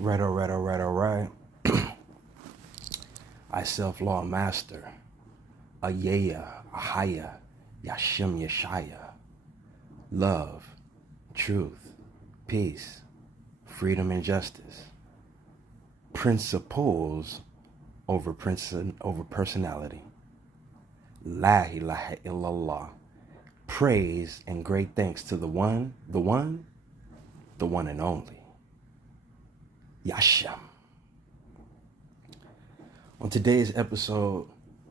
Right, all right, all right, all right. I self-law master. Ayeya, Ahaya, Yashim Yeshaya. Love, truth, peace, freedom and justice. Principles over personality. La ilaha illallah. Praise and great thanks to the one and only. Yasham. On today's episode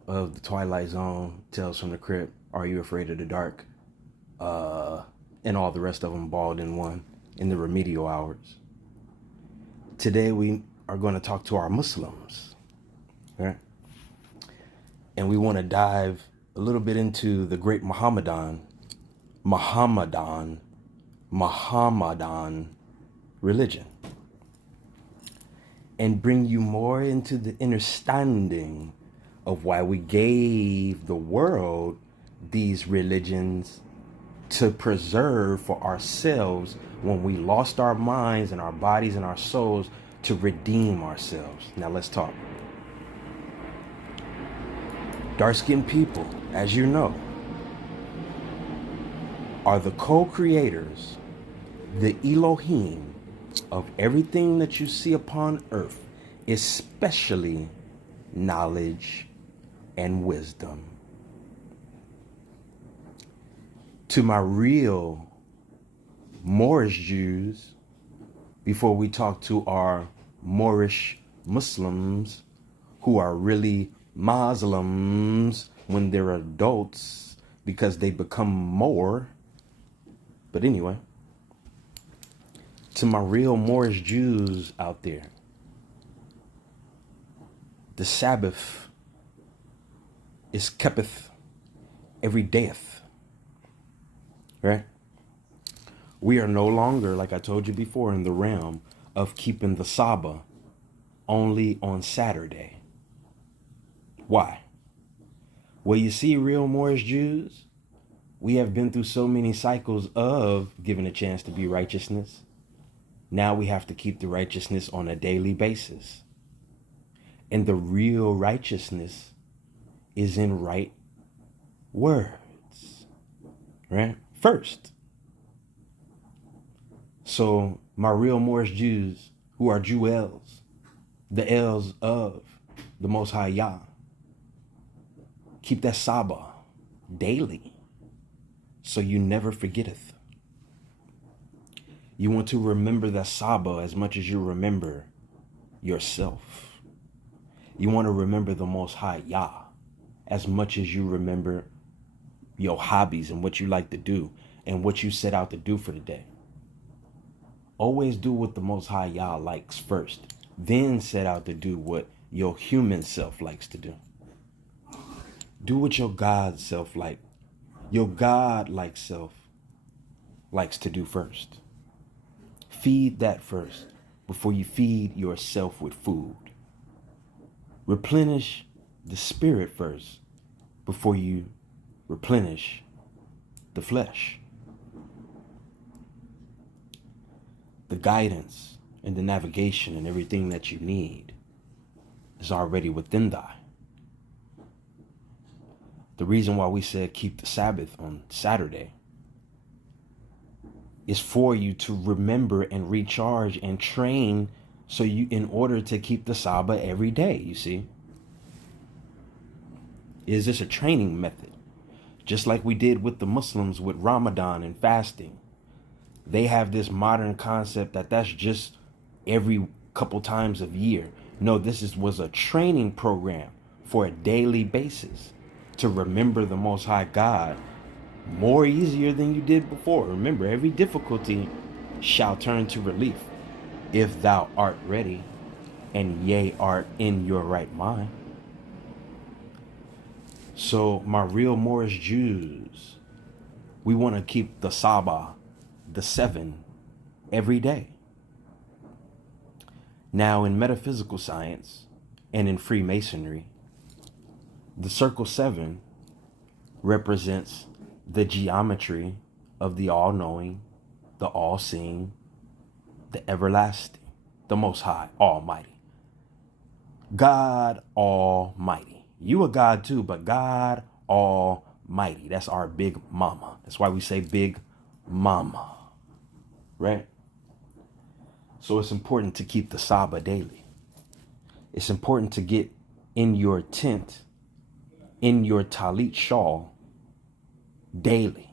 of The Twilight Zone, Tales from the Crypt, Are You Afraid of the Dark? And all the rest of them balled in one in the remedial hours. Today we are going to talk to our Muslims. Okay? And we want to dive a little bit into the great Muhammadan religion. And bring you more into the understanding of why we gave the world these religions to preserve for ourselves when we lost our minds and our bodies and our souls to redeem ourselves. Now let's talk. Dark-skinned people, as you know, are the co-creators, the Elohim, of everything that you see upon earth, especially knowledge and wisdom. To my real Moorish Jews, before we talk to our Moorish Muslims who are really Muslims when they're adults because they become more. But anyway, to my real Moorish Jews out there, the Sabbath is keepeth every dayeth, right? We are no longer, like I told you before, in the realm of keeping the Sabbath only on Saturday. Why? Well, you see, real Moorish Jews, we have been through so many cycles of given a chance to be righteousness. Now we have to keep the righteousness on a daily basis. And the real righteousness is in right words, right? First. So my real Moorish Jews who are Jewels, the L's of the Most High Yah, keep that Sabbath daily so you never forgetteth. You want to remember that Sabbath as much as you remember yourself. You want to remember the Most High Yah as much as you remember your hobbies and what you like to do and what you set out to do for the day. Always do what the Most High Yah likes first, then set out to do what your human self likes to do. Do what your God self like. Your God-like self likes to do first. Feed that first before you feed yourself with food. Replenish the spirit first before you replenish the flesh. The guidance and the navigation and everything that you need is already within thy. The reason why we said keep the Sabbath on Saturday is for you to remember and recharge and train so you in order to keep the Sabbath every day, you see. Is this a training method? Just like we did with the Muslims with Ramadan and fasting. They have this modern concept that that's just every couple times of year. No, was a training program for a daily basis to remember the Most High God more easier than you did before. Remember, every difficulty shall turn to relief if thou art ready and yea art in your right mind. So my real Moorish Jews, we want to keep the Sabbath, the 7, every day. Now in metaphysical science and in Freemasonry, the circle 7 represents the geometry of the all-knowing, the all-seeing, the everlasting. the Most High, Almighty. God Almighty. You a God too, but God Almighty. That's our big mama. That's why we say big mama, right? So it's important to keep the Saba daily. It's important to get in your tent, in your talit shawl daily.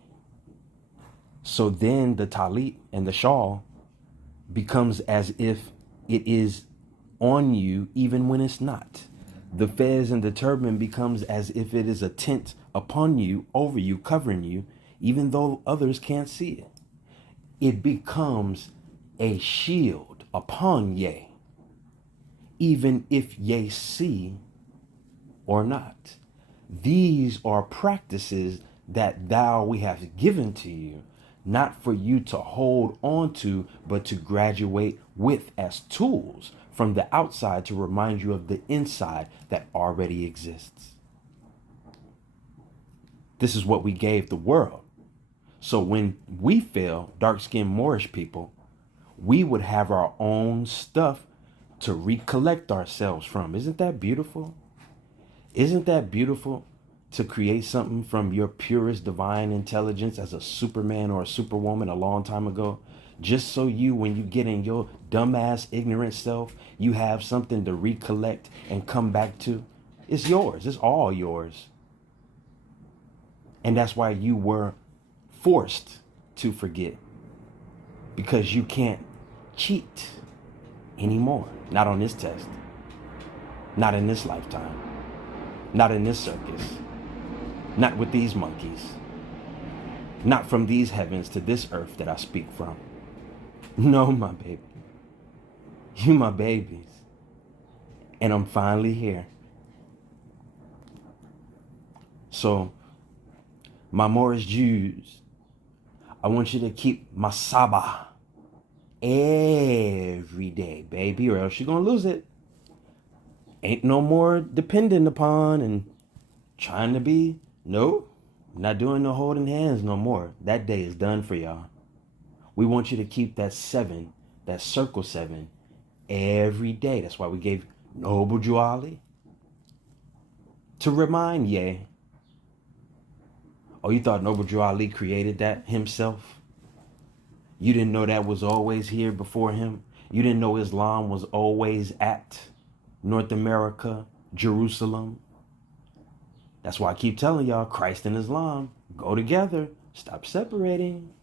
So then the talit and the shawl becomes as if it is on you even when it's not. The fez and the turban becomes as if it is a tent upon you, over you, covering you, even though others can't see it. It becomes a shield upon ye, even if ye see or not. These are practices that we have given to you, not for you to hold on to, but to graduate with as tools from the outside to remind you of the inside that already exists. This is what we gave the world. So when we fell, dark-skinned Moorish people, we would have our own stuff to recollect ourselves from. Isn't that beautiful? Isn't that beautiful to create something from your purest divine intelligence as a Superman or a Superwoman a long time ago? Just so you, when you get in your dumbass, ignorant self, you have something to recollect and come back to. It's yours. It's all yours. And that's why you were forced to forget, because you can't cheat anymore. Not on this test. Not in this lifetime. Not in this circus. Not with these monkeys. Not from these heavens to this earth that I speak from. No, my baby. You my babies. And I'm finally here. So, my Moorish Jews, I want you to keep my Saba every day, baby, or else you're going to lose it. Ain't no more dependent upon and trying to be. No, not doing no holding hands no more. That day is done for y'all. We want you to keep that 7, that circle 7, every day. That's why we gave Noble Juali to remind ye. Oh, you thought Noble Juali created that himself? You didn't know that was always here before him? You didn't know Islam was always at North America, Jerusalem? That's why I keep telling y'all, Christ and Islam go together. Stop separating.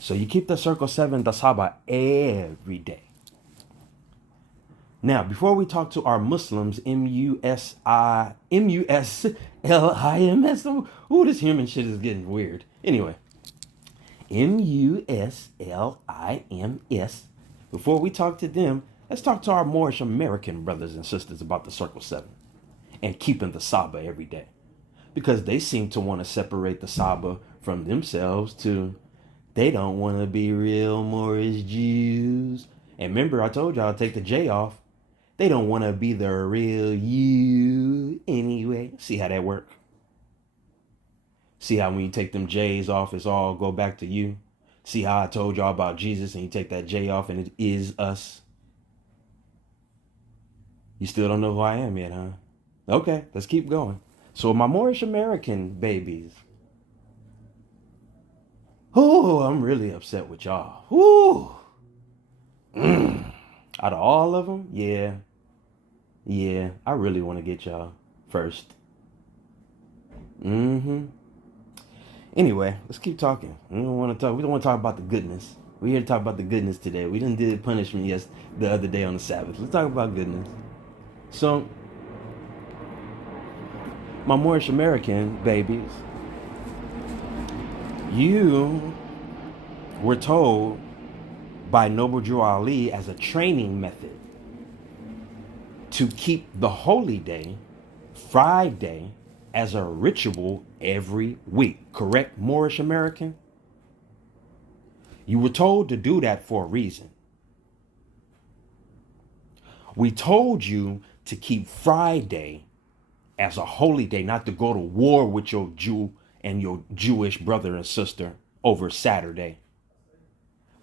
So you keep the circle 7, the Saba, every day. Now, before we talk to our Muslims, M-U-S-L-I-M-S. Ooh, this human shit is getting weird. Anyway, M-U-S-L-I-M-S. Before we talk to them, let's talk to our Moorish American brothers and sisters about the circle 7 and keeping the Saba every day. Because they seem to want to separate the Saba from themselves too. They don't want to be real Moorish Jews. And remember, I told y'all, take the J off. They don't want to be the real you anyway. See how that work? See how when you take them J's off, it's all go back to you? See how I told y'all about Jesus and you take that J off and it is us? You still don't know who I am yet, huh? Okay, let's keep going. So my Moorish American babies. Oh, I'm really upset with y'all. Ooh. Out of all of them, yeah, I really want to get y'all first. Anyway, let's keep talking. We don't want to talk about the goodness. We're here to talk about the goodness today. We didn't did punishment the other day on the Sabbath. Let's talk about goodness. So, my Moorish American babies, you were told by Noble Drew Ali as a training method to keep the holy day, Friday, as a ritual every week. Correct, Moorish American? You were told to do that for a reason. We told you to keep Friday as a holy day, not to go to war with your Jew and your Jewish brother and sister over Saturday.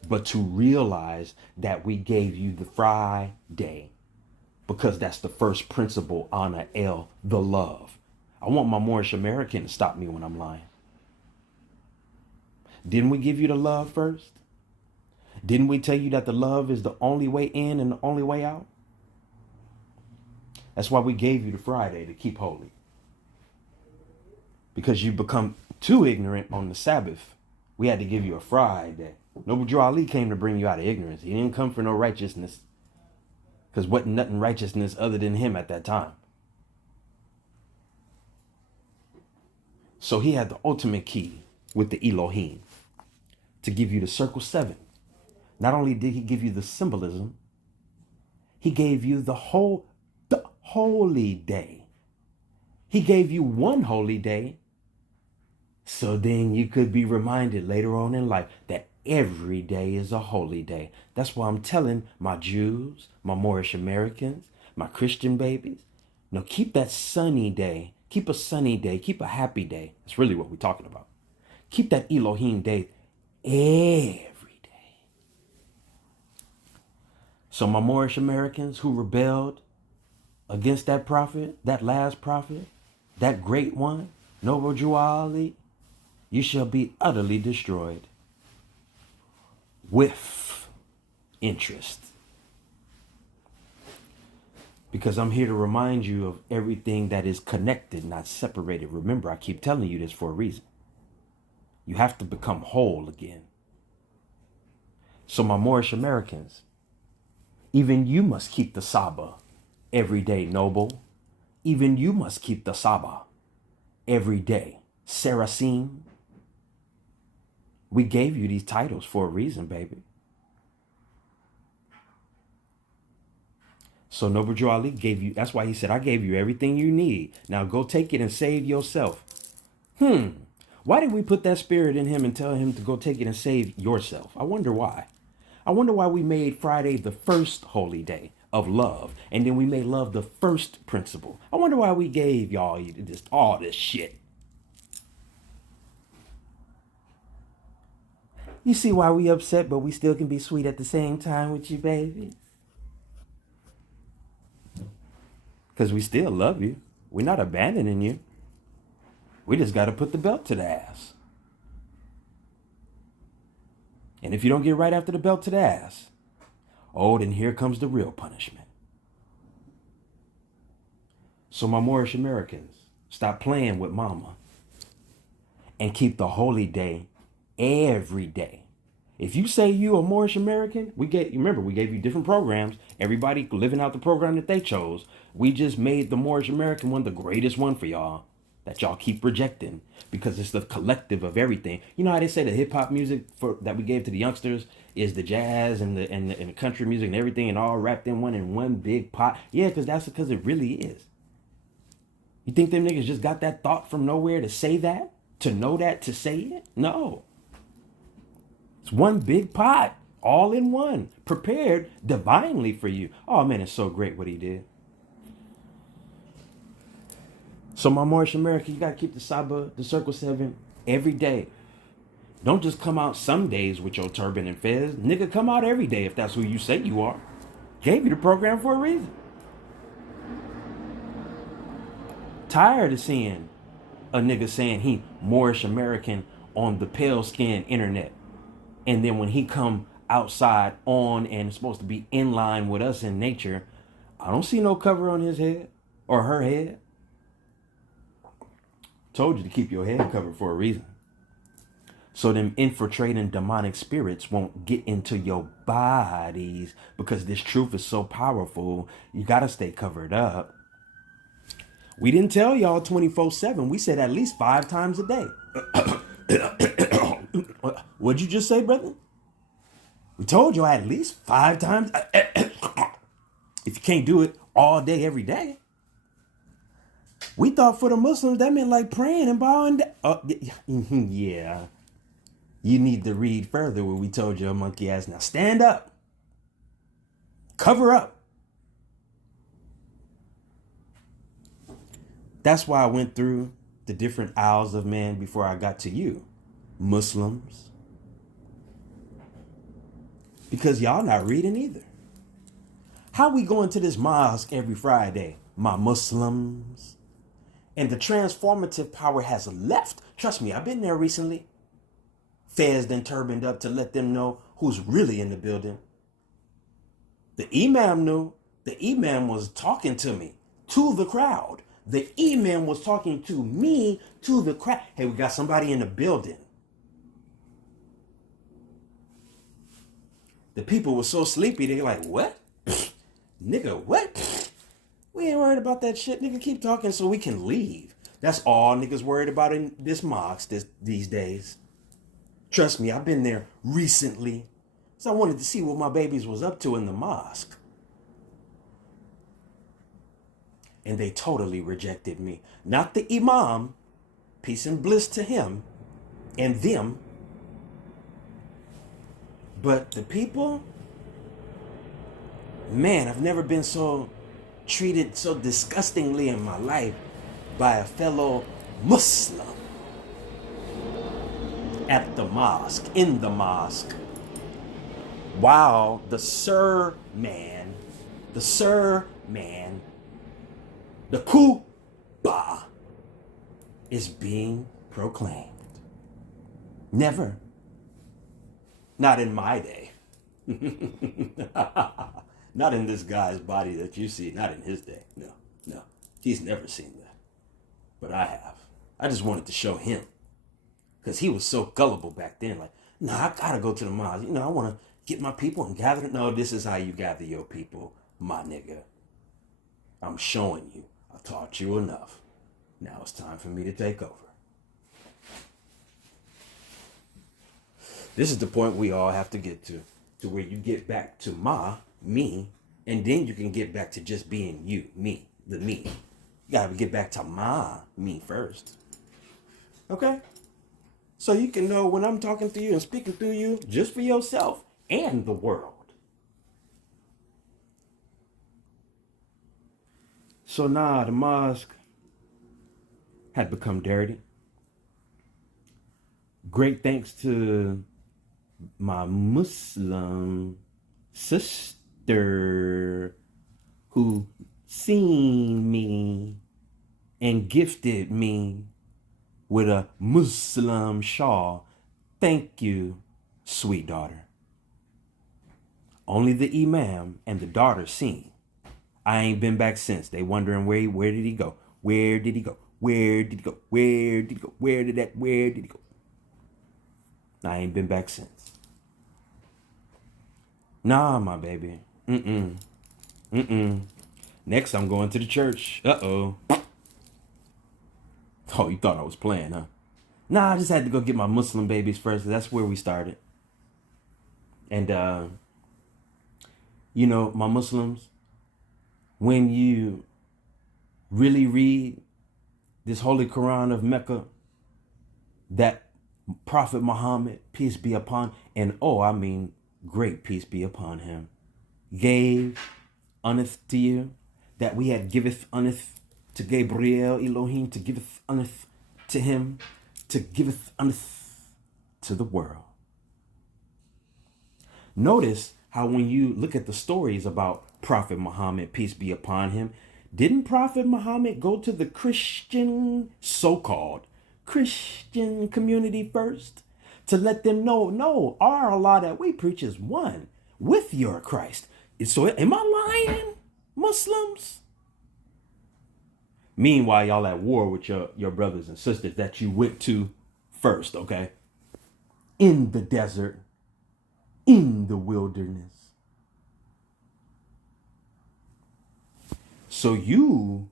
but to realize that we gave you the Friday because that's the first principle, honor, L, the love. I want my Moorish American to stop me when I'm lying. Didn't we give you the love first? Didn't we tell you that the love is the only way in and the only way out? That's why we gave you the Friday to keep holy. Because you become too ignorant on the Sabbath. We had to give you a Friday. Noble Drew Ali came to bring you out of ignorance. He didn't come for no righteousness. Because wasn't nothing righteousness other than him at that time. So he had the ultimate key with the Elohim to give you the circle 7. Not only did he give you the symbolism, he gave you the holy day. He gave you one holy day, so then you could be reminded later on in life that every day is a holy day. That's why I'm telling my Jews, my Moorish Americans, my Christian babies, no, keep that sunny day. Keep a sunny day. Keep a happy day. That's really what we're talking about. Keep that Elohim day every day. So my Moorish Americans who rebelled against that prophet, that last prophet, that great one, Noble Drew Ali, you shall be utterly destroyed with interest. Because I'm here to remind you of everything that is connected, not separated. Remember, I keep telling you this for a reason. You have to become whole again. So my Moorish Americans, even you must keep the Saba every day, Noble. Even you must keep the Saba every day. Sarasim. We gave you these titles for a reason, baby. So Noble Drew Ali gave you, that's why he said, I gave you everything you need. Now go take it and save yourself. Why did we put that spirit in him and tell him to go take it and save yourself? I wonder why. I wonder why we made Friday the first holy day of love. And then we made love the first principle. I wonder why we gave y'all just all this shit. You see why we upset, but we still can be sweet at the same time with you, baby? Because we still love you. We're not abandoning you. We just got to put the belt to the ass. And if you don't get right after the belt to the ass, oh, then here comes the real punishment. So my Moorish Americans, stop playing with mama and keep the holy day every day. If you say you a Moorish American, we gave you different programs. Everybody living out the program that they chose. We just made the Moorish American one the greatest one for y'all that y'all keep rejecting because it's the collective of everything. You know how they say the hip hop music that we gave to the youngsters is the jazz and the country music and everything and all wrapped in one big pot. Yeah, because it really is. You think them niggas just got that thought from nowhere to say that? To know that, to say it? No. It's one big pot, all in one, prepared divinely for you. Oh man, it's so great what he did. So my Moorish American, you got to keep the Saba, the Circle 7, every day. Don't just come out some days with your turban and fez. Nigga, come out every day if that's who you say you are. Gave you the program for a reason. Tired of seeing a nigga saying he Moorish American on the pale skin internet. And then when he come outside on and supposed to be in line with us in nature, I don't see no cover on his head or her head. Told you to keep your head covered for a reason. So them infiltrating demonic spirits won't get into your bodies because this truth is so powerful. You got to stay covered up. We didn't tell y'all 24/7. We said at least 5 times a day. What'd you just say, brother? We told you at least 5 times. If you can't do it all day, every day. We thought for the Muslims, that meant like praying and bowing down. Yeah. You need to read further where we told your monkey ass, now stand up. Cover up. That's why I went through the different aisles of men before I got to you. Muslims, Because y'all not reading either. How we going to this mosque every Friday, my Muslims? And the transformative power has left. Trust me, I've been there recently. Feds then turbaned up to let them know who's really in the building. The imam knew. The imam was talking to me, to the crowd. The imam was talking to me, to the crowd. Hey, we got somebody in the building. The people were so sleepy, they like, what? Nigga, what? We ain't worried about that shit. Nigga, keep talking so we can leave. That's all niggas worried about in this mosque these days. Trust me, I've been there recently. So I wanted to see what my babies was up to in the mosque. And they totally rejected me. Not the imam, peace and bliss to him and them. But the people, man, I've never been so treated so disgustingly in my life by a fellow Muslim at the mosque, in the mosque. While the man, the Kuba is being proclaimed. Never. Not in my day. Not in this guy's body that you see. Not in his day. No. He's never seen that. But I have. I just wanted to show him. Because he was so gullible back then. Like, I gotta go to the mosque. I want to get my people and gather. No, this is how you gather your people, my nigga. I'm showing you. I taught you enough. Now it's time for me to take over. This is the point we all have to get to where you get back to me, and then you can get back to just being you, me, the me. You gotta get back to me first. Okay? So you can know when I'm talking to you and speaking through you, just for yourself and the world. So the mosque had become dirty. Great thanks to my Muslim sister who seen me and gifted me with a Muslim shawl. Thank you, sweet daughter. Only the imam and the daughter seen. I ain't been back since. They wondering where did he go? Where did he go? Where did he go? Where did he go? Where did he go? I ain't been back since. Nah, my baby. Next, I'm going to the church. Uh-oh. Oh, you thought I was playing, huh? Nah, I just had to go get my Muslim babies first. That's where we started. And, my Muslims, when you really read this Holy Quran of Mecca, that Prophet Muhammad, peace be upon, and great peace be upon him, gave unneth to you, that we had giveth unneth to Gabriel, Elohim, to giveth unneth to him, to giveth unneth to the world. Notice how when you look at the stories about Prophet Muhammad, peace be upon him, didn't Prophet Muhammad go to the Christian, so-called Christian community first to let them know, no, our Allah that we preach is one with your Christ? So am I lying, Muslims? Meanwhile, y'all at war with your brothers and sisters that you went to first, okay? In the desert, in the wilderness. So you,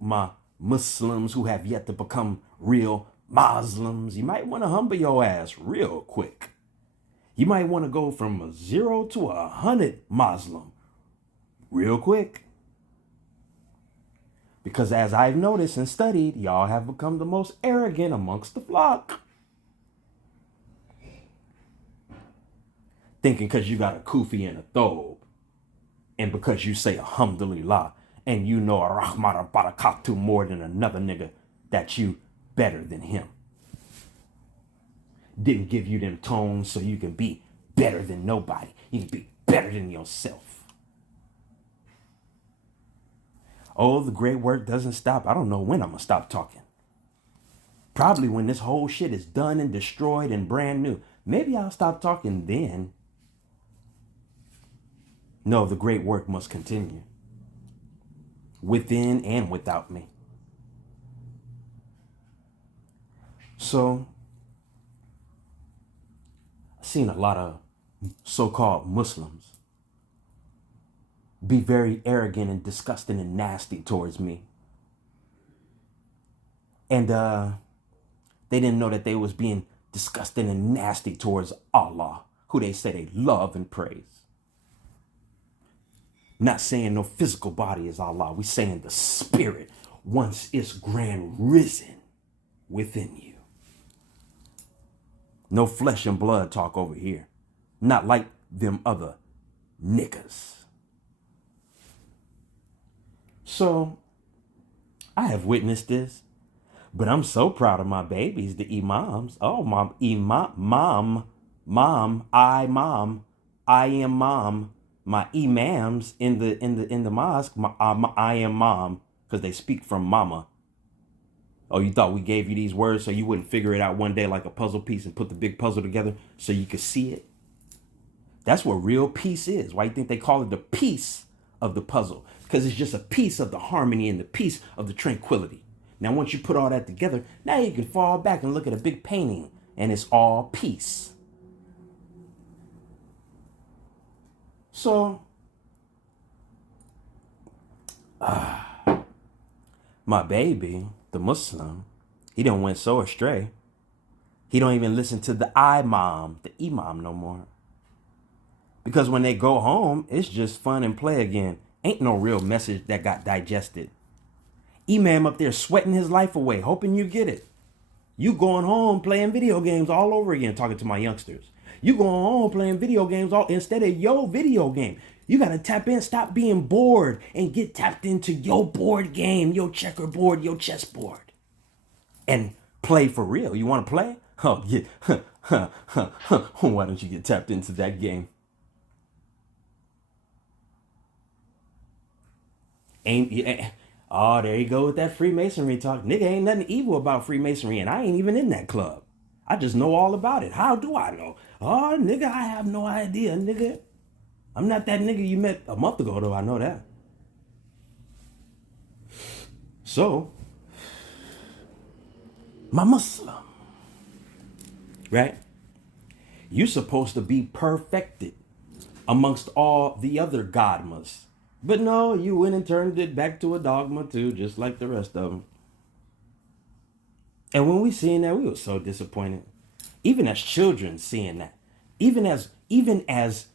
my Muslims who have yet to become real Muslims, you might want to humble your ass real quick. You might want to go from a 0 to 100 Muslim real quick. Because as I've noticed and studied, y'all have become the most arrogant amongst the flock. Thinking because you got a kufi and a thobe, and because you say alhamdulillah, and you know a rahmat barakatuh more than another nigga, that you better than him. Didn't give you them tones so you can be better than nobody. You can be better than yourself. Oh, the great work doesn't stop. I don't know when I'm going to stop talking. Probably when this whole shit is done and destroyed and brand new. Maybe I'll stop talking then. No, the great work must continue. Within and without me. So, I've seen a lot of so-called Muslims be very arrogant and disgusting and nasty towards me. And they didn't know that they was being disgusting and nasty towards Allah, who they say they love and praise. Not saying no physical body is Allah. We saying the spirit, once it's grand risen within you. No flesh and blood talk over here. Not like them other niggas. So, I have witnessed this, but I'm so proud of my babies, the imams. Oh, mom, I am mom. My imams in the mosque, I am mom, because they speak from mama. Oh, you thought we gave you these words so you wouldn't figure it out one day like a puzzle piece and put the big puzzle together so you could see it? That's what real peace is. Why you think they call it the piece of the puzzle? Because it's just a piece of the harmony and the piece of the tranquility. Now, once you put all that together, now you can fall back and look at a big painting and it's all peace. So, my baby, the Muslim, he done went so astray. He don't even listen to the imam no more. Because when they go home, it's just fun and play again. Ain't no real message that got digested. Imam up there sweating his life away, hoping you get it. You going home playing video games all over again, talking to my youngsters. You going home playing video games instead of your video game. You got to tap in, stop being bored, and get tapped into your board game, your checkerboard, your chessboard. And play for real. You want to play? Oh, yeah. Why don't you get tapped into that game? Oh, there you go with that Freemasonry talk. Nigga, ain't nothing evil about Freemasonry, and I ain't even in that club. I just know all about it. How do I know? Oh, nigga, I have no idea, nigga. I'm not that nigga you met a month ago, though. I know that. So, my Muslim, right? You supposed to be perfected amongst all the other dogmas. But no, you went and turned it back to a dogma too, just like the rest of them. And when we seen that, we were so disappointed. Even as children seeing that. Even as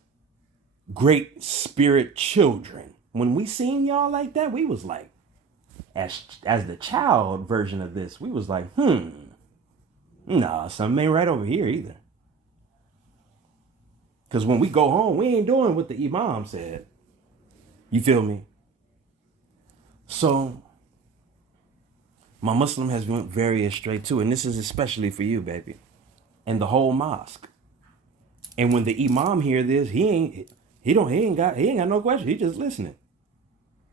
great spirit children. When we seen y'all like that, we was like, as the child version of this, we was like, nah, something ain't right over here either. Because when we go home, we ain't doing what the imam said. You feel me? So, my Muslim has went very astray too, and this is especially for you, baby, and the whole mosque. And when the imam hear this, he ain't got no question. He just listening,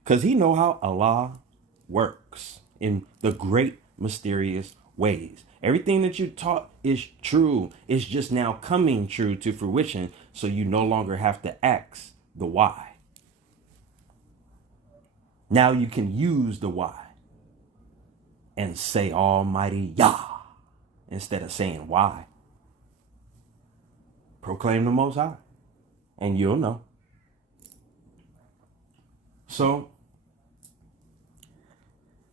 cause he know how Allah works in the great mysterious ways. Everything that you taught is true. It's just now coming true to fruition, so you no longer have to ask the why. Now you can use the why and say Almighty Yah instead of saying why. Proclaim the Most High and you'll know. So,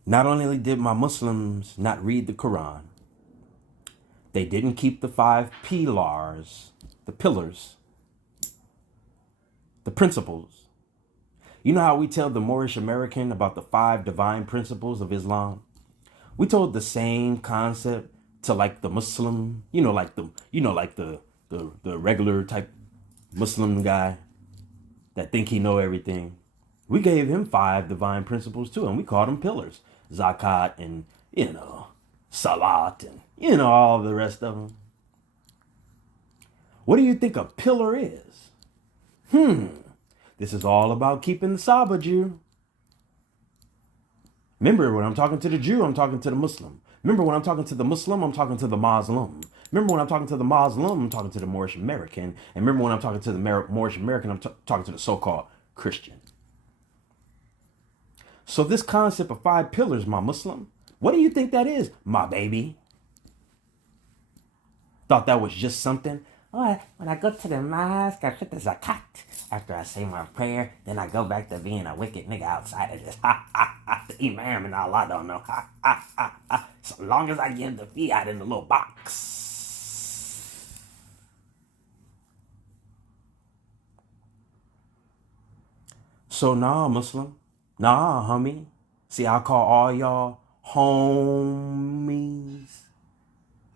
not only did my Muslims not read the Quran, they didn't keep the 5 pillars, the pillars, the principles. You know how we tell the Moorish American about the 5 divine principles of Islam? We told the same concept to like the Muslim, like the regular type Muslim guy that think he know everything. We gave him 5 divine principles too, and we called them pillars. Zakat and, Salat and, all the rest of them. What do you think a pillar is? This is all about keeping the Saba, Jew. Remember, when I'm talking to the Jew, I'm talking to the Muslim. Remember, when I'm talking to the Muslim, I'm talking to the Muslim. Remember, when I'm talking to the Muslim, I'm talking to the Moorish American. And remember, when I'm talking to the Moorish American, I'm talking to the so-called Christian. So this concept of 5 pillars, my Muslim, what do you think that is, my baby? Thought that was just something? Or when I go to the mosque, I put the zakat. After I say my prayer, then I go back to being a wicked nigga outside of this. The imam and Allah don't know. So long as I give the fiat in the little box. So nah, Muslim. Nah, homie. See, I call all y'all homies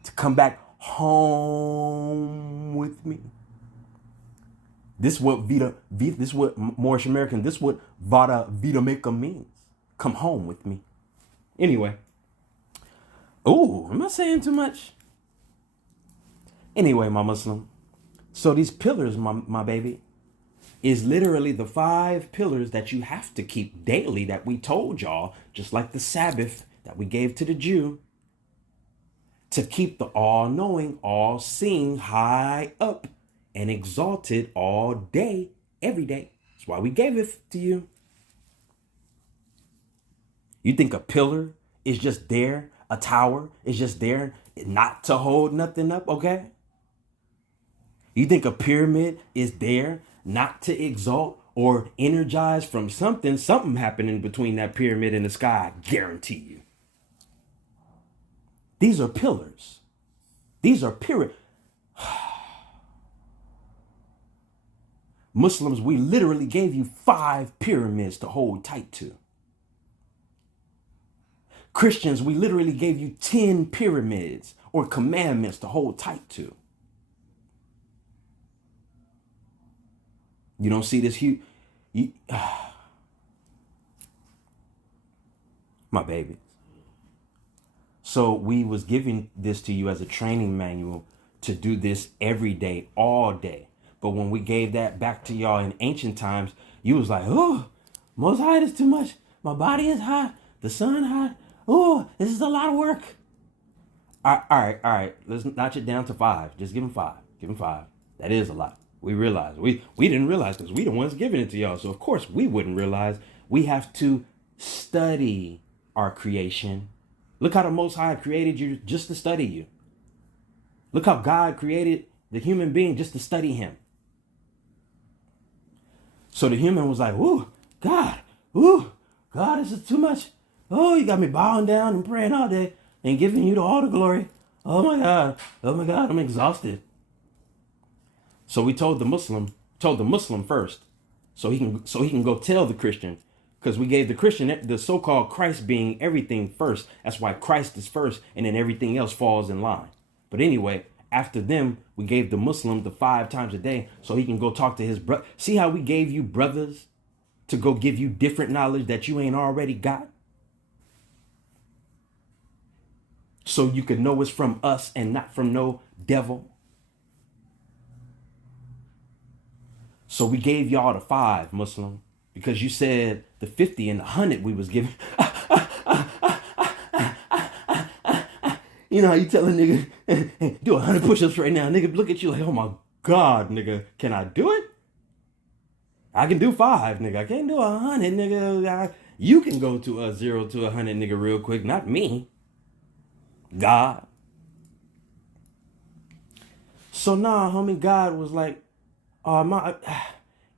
to come back home with me. This what this what Moorish American, this what Vada Vida Meka means. Come home with me. Anyway. Oh, am I saying too much? Anyway, my Muslim. So these pillars, my baby, is literally the 5 pillars that you have to keep daily that we told y'all, just like the Sabbath that we gave to the Jew, to keep the all-knowing, all-seeing high up and exalted all day, every day. That's why we gave it to you. You think a pillar is just there, a tower is just there not to hold nothing up, okay? You think a pyramid is there not to exalt or energize from something happening between that pyramid and the sky, I guarantee you. These are pillars. These are Muslims, we literally gave you 5 pyramids to hold tight to. Christians, we literally gave you 10 pyramids or commandments to hold tight to. You don't see this huge... my baby. So we was giving this to you as a training manual to do this every day, all day. But when we gave that back to y'all in ancient times, you was like, oh, Most High is too much. My body is hot. The sun hot. Oh, this is a lot of work. All right. Let's notch it down to 5. Just give him 5. Give him 5. That is a lot. We realize. We didn't realize because we the ones giving it to y'all. So, of course, we wouldn't realize. We have to study our creation. Look how the Most High created you just to study you. Look how God created the human being just to study him. So the human was like, ooh, God, this is too much. Oh, you got me bowing down and praying all day and giving you all the glory. Oh my God, I'm exhausted. So we told the Muslim first, so he can go tell the Christian, because we gave the Christian the so-called Christ being everything first. That's why Christ is first, and then everything else falls in line. But anyway, after them, we gave the Muslim the 5 times a day, so he can go talk to his brother. See how we gave you brothers to go give you different knowledge that you ain't already got? So you could know it's from us and not from no devil. So we gave y'all the 5, Muslim, because you said the 50 and the 100 we was giving. You know how you tell a nigga, hey, do 100 push-ups right now. Nigga, look at you like, oh my God, nigga, can I do it? I can do 5, nigga. I can't do 100, nigga. You can go to a 0 to 100, nigga, real quick. Not me. God. So nah, homie, God was like,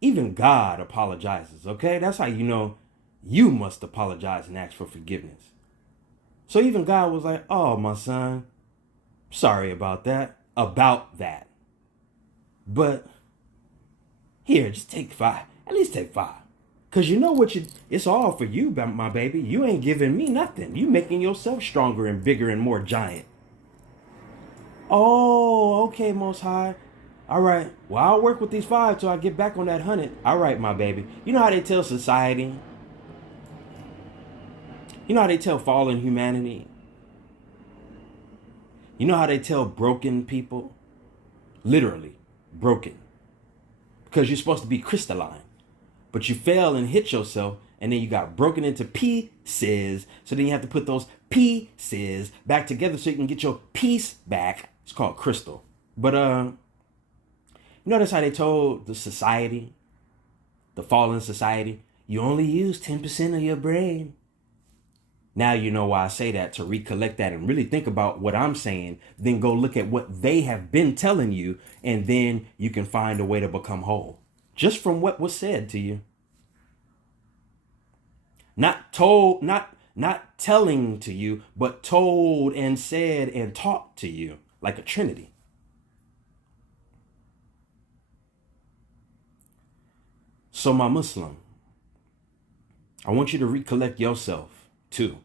even God apologizes, okay? That's how you know you must apologize and ask for forgiveness. So even God was like, oh, my son, sorry about that. But here, just take 5. At least take 5. Because you know what it's all for you, my baby. You ain't giving me nothing. You making yourself stronger and bigger and more giant. Oh, okay, Most High. All right. Well, I'll work with these 5 till I get back on that 100. All right, my baby. You know how they tell society? You know how they tell fallen humanity? You know how they tell broken people? Literally. broken. Because you're supposed to be crystalline. But you fell and hit yourself, and then you got broken into pieces. So then you have to put those pieces back together so you can get your piece back. It's called crystal. But you notice how they told the society, the fallen society, you only use 10% of your brain. Now you know why I say that, to recollect that and really think about what I'm saying. Then go look at what they have been telling you, and then you can find a way to become whole. Just from what was said to you. Not told, not telling to you, but told and said and taught to you, like a trinity. So my Muslim, I want you to recollect yourself too,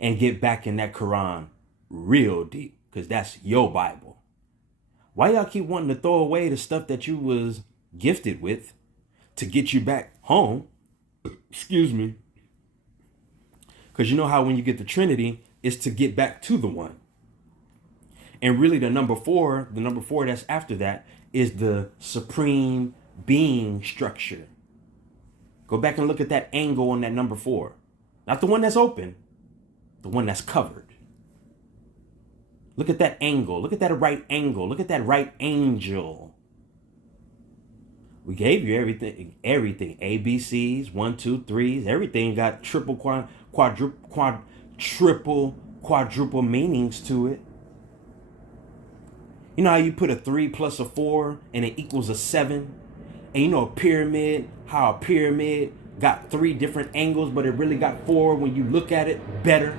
and get back in that Quran real deep, because that's your Bible. Why y'all keep wanting to throw away the stuff that you was gifted with to get you back home? Excuse me. Because you know how when you get the Trinity, it's to get back to the one. And really the number four that's after that is the supreme being structure. Go back and look at that angle on that number 4. Not the one that's open, the one that's covered. Look at that angle. Look at that right angle. Look at that right angel. We gave you everything. ABCs, 1, 2, 3s. Everything got triple, quadruple meanings to it. You know how you put a 3 plus a 4 and it equals a 7? And you know a pyramid, how a pyramid got 3 different angles, but it really got 4 when you look at it better.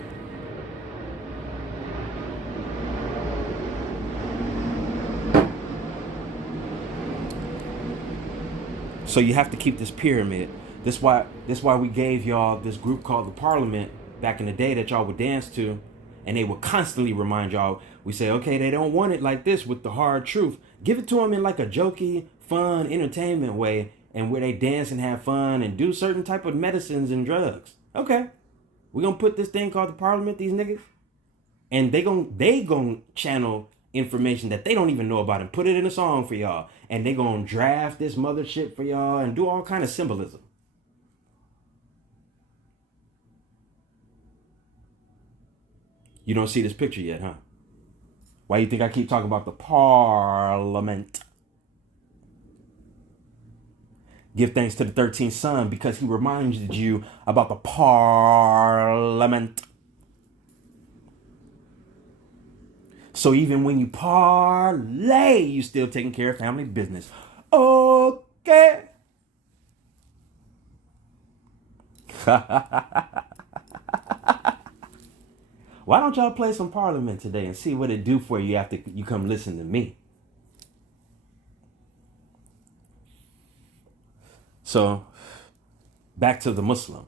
So you have to keep this pyramid. That's why we gave y'all this group called the Parliament back in the day that y'all would dance to, and they would constantly remind y'all. We say, okay, they don't want it like this with the hard truth. Give it to them in like a jokey, fun, entertainment way, and where they dance and have fun and do certain type of medicines and drugs. Okay, we're gonna put this thing called the Parliament, these niggas, and they gonna channel information that they don't even know about and put it in a song for y'all, and they gonna draft this mothership for y'all and do all kind of symbolism. You don't see this picture yet, huh? Why you think I keep talking about the Parliament? Give thanks to the 13th son because he reminded you about the Parliament. So even when you parlay, you still taking care of family business. Okay. Why don't y'all play some Parliament today and see what it do for you after you come listen to me? So, back to the Muslim.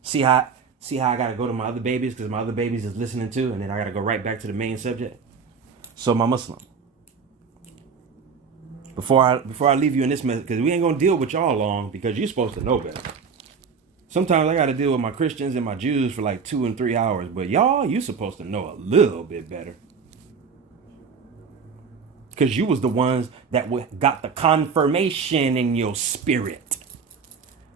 See how I gotta go to my other babies because my other babies is listening too, and then I gotta go right back to the main subject. So my Muslim. Before I leave you in this mess, because we ain't gonna deal with y'all long because you're supposed to know better. Sometimes I gotta deal with my Christians and my Jews for like 2 and 3 hours, but y'all, you supposed to know a little bit better. Because you was the ones that got the confirmation in your spirit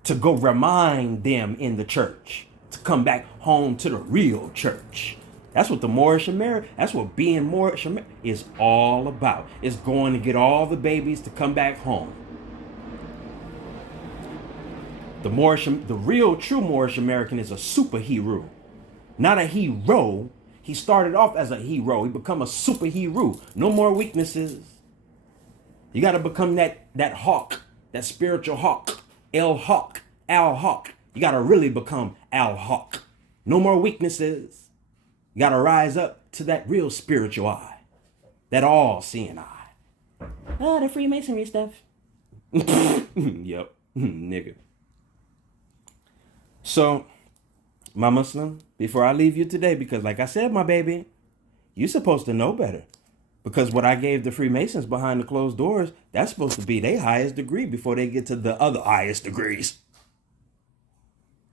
to go remind them in the church to come back home to the real church. That's what the Moorish American, that's what being Moorish American is all about. It's going to get all the babies to come back home. The real true Moorish American is a superhero, not a hero. He started off as a hero. He become a superhero. No more weaknesses. You got to become that hawk, that spiritual hawk, Al Hawk. You got to really become Al Hawk. No more weaknesses. You got to rise up to that real spiritual eye, that all-seeing eye. Oh, the Freemasonry stuff. Yep, nigga. So, my Muslim, before I leave you today, because like I said, my baby, you're supposed to know better. Because what I gave the Freemasons behind the closed doors, that's supposed to be their highest degree before they get to the other highest degrees.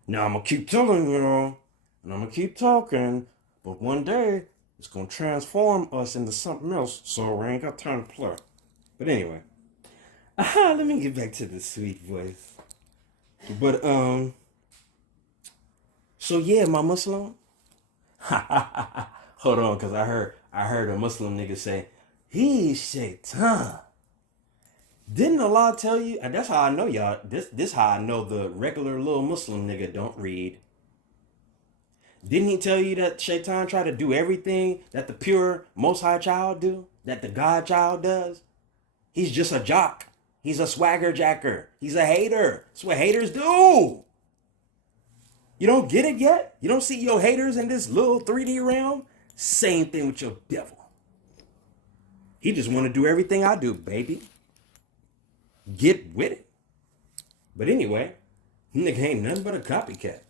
Now, I'm going to keep telling you, and I'm going to keep talking, but one day, it's going to transform us into something else, so we ain't got time to play. But anyway, let me get back to the sweet voice. But so yeah, my Muslim. Hold on, cause I heard a Muslim nigga say, "He's shaitan." Didn't Allah tell you? And that's how I know y'all. This how I know the regular little Muslim nigga don't read. Didn't he tell you that Shaitan tried to do everything that the pure Most High child do? That the God child does? He's just a jock. He's a swagger jacker. He's a hater. That's what haters do. You don't get it yet? You don't see your haters in this little 3D realm? Same thing with your devil. He just want to do everything I do, baby. Get with it. But anyway, nigga ain't nothing but a copycat.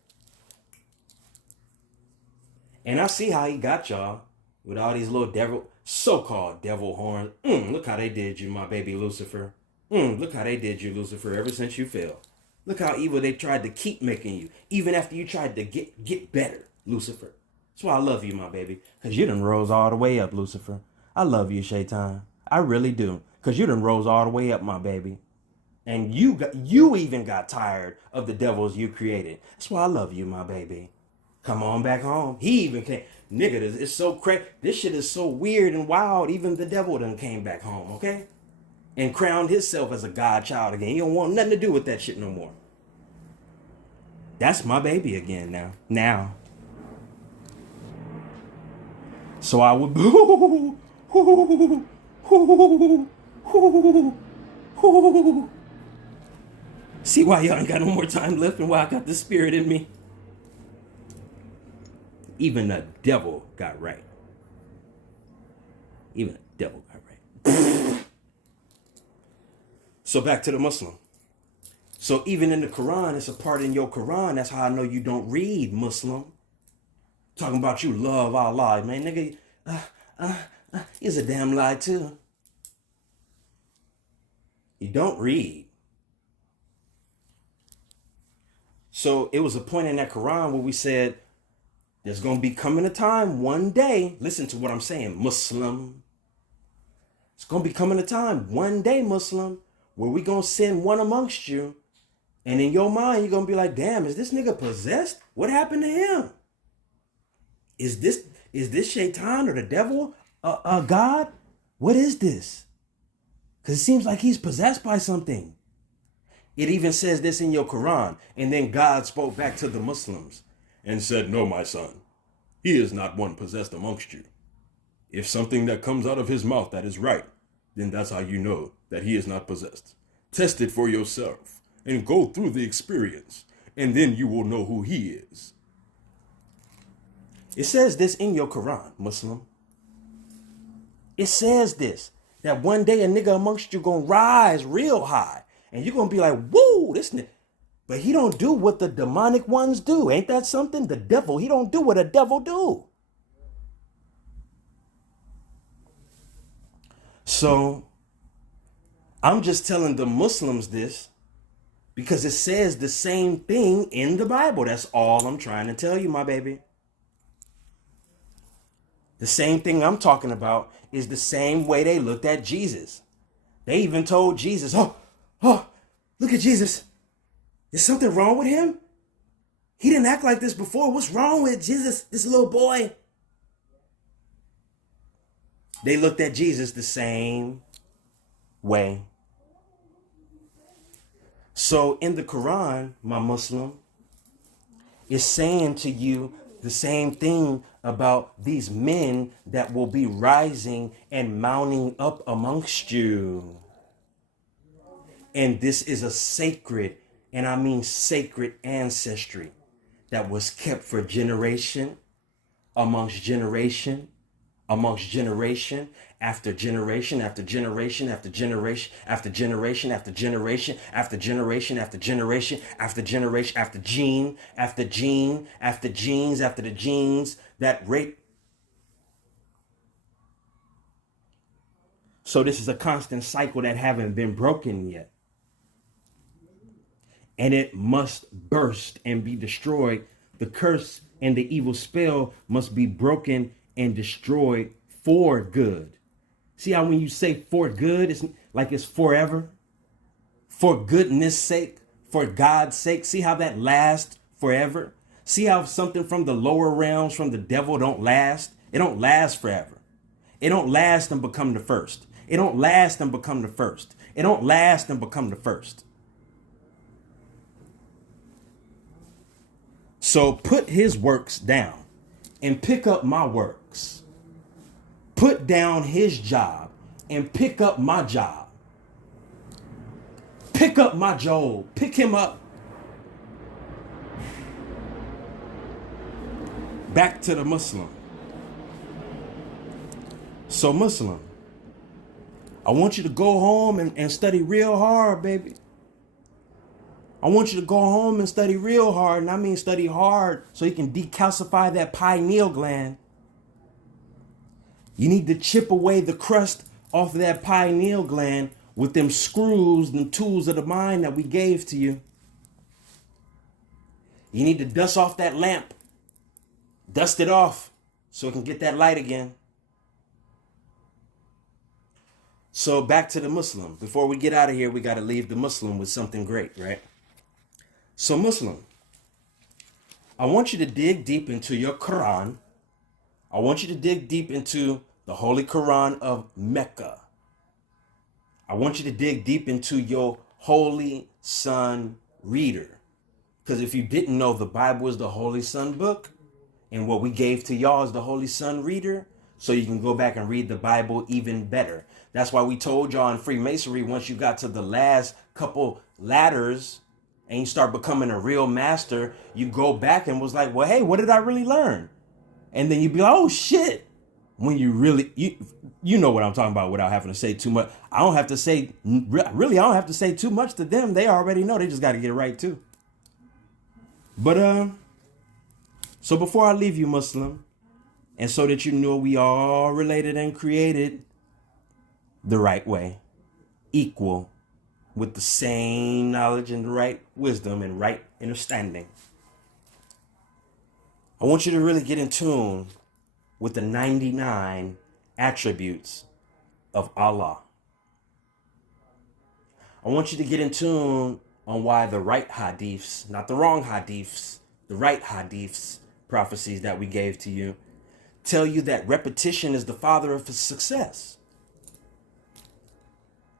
And I see how he got y'all with all these little devil, so-called devil horns. Look how they did you, my baby Lucifer. Look how they did you, Lucifer, ever since you fell. Look how evil they tried to keep making you, even after you tried to get better, Lucifer. That's why I love you, my baby, because you done rose all the way up, Lucifer. I love you, Shaitan. I really do, because you done rose all the way up, my baby. And you even got tired of the devils you created. That's why I love you, my baby. Come on back home. He even came. Nigga, it's so crazy. This shit is so weird and wild. Even the devil done came back home, okay? And crowned himself as a God child again. He don't want nothing to do with that shit no more. That's my baby again now. Now. So I would... See why y'all ain't got no more time left and why I got the spirit in me? Even the devil got right. Even the devil got right. So back to the Muslim. So even in the Quran, it's a part in your Quran. That's how I know you don't read, Muslim. Talking about you love Allah. Man, nigga, is a damn lie too. You don't read. So it was a point in that Quran where we said, there's going to be coming a time one day. Listen to what I'm saying, Muslim. It's going to be coming a time one day, Muslim, where we going to send one amongst you. And in your mind, you're going to be like, damn, is this nigga possessed? What happened to him? Is this Shaitan or the devil a God? What is this? Because it seems like he's possessed by something. It even says this in your Quran. And then God spoke back to the Muslims and said, no, my son, he is not one possessed amongst you. If something that comes out of his mouth that is right, then that's how you know that he is not possessed. Test it for yourself and go through the experience, and then you will know who he is. It says this in your Quran, Muslim. It says this, that one day a nigga amongst you gonna rise real high, and you're gonna be like, woo, this nigga. But he don't do what the demonic ones do. Ain't that something? The devil, he don't do what a devil do. So, I'm just telling the Muslims this because it says the same thing in the Bible. That's all I'm trying to tell you, my baby. The same thing I'm talking about is the same way they looked at Jesus. They even told Jesus, oh, look at Jesus. Is something wrong with him? He didn't act like this before. What's wrong with Jesus, this little boy? They looked at Jesus the same way. So in the Quran, my Muslim, it's saying to you the same thing about these men that will be rising and mounting up amongst you. And this is a sacred, and I mean sacred ancestry that was kept for generation, amongst generation, after generation, after generation, after generation, after generation, after generation, after generation, after generation, after generation, after gene, after gene, after genes, after the genes that rape. So this is a constant cycle that haven't been broken yet. And it must burst and be destroyed. The curse and the evil spell must be broken and destroyed for good. See how when you say for good, like it's forever, for goodness sake, for God's sake. See how that lasts forever? See how something from the lower realms, from the devil, don't last? It don't last forever. It don't last and become the first. It don't last and become the first. It don't last and become the first. So put his works down and pick up my works. Put down his job and pick up my job. Pick up my Job. Pick him up. Back to the Muslim. So Muslim, I want you to go home and study real hard, baby. I want you to go home and study real hard. And I mean study hard so you can decalcify that pineal gland. You need to chip away the crust off of that pineal gland with them screws and tools of the mind that we gave to you. You need to dust off that lamp. Dust it off so it can get that light again. So back to the Muslim. Before we get out of here, we got to leave the Muslim with something great, right? So Muslim, I want you to dig deep into your Quran. I want you to dig deep into the Holy Quran of Mecca. I want you to dig deep into your Holy Sun reader. Because if you didn't know, the Bible is the Holy Sun book. And what we gave to y'all is the Holy Sun reader. So you can go back and read the Bible even better. That's why we told y'all in Freemasonry, once you got to the last couple ladders and you start becoming a real master, you go back and was like, well, hey, what did I really learn? And then you'd be like, oh, shit. When you really, you know what I'm talking about without having to say too much. I don't have to say too much to them. They already know. They just got to get it right, too. But, so before I leave you, Muslim, and so that you know we all related and created the right way, equal, with the same knowledge and the right wisdom and right understanding, I want you to really get in tune with the 99 attributes of Allah. I want you to get in tune on why the right hadiths, not the wrong hadiths, the right hadiths, prophecies that we gave to you, tell you that repetition is the father of success.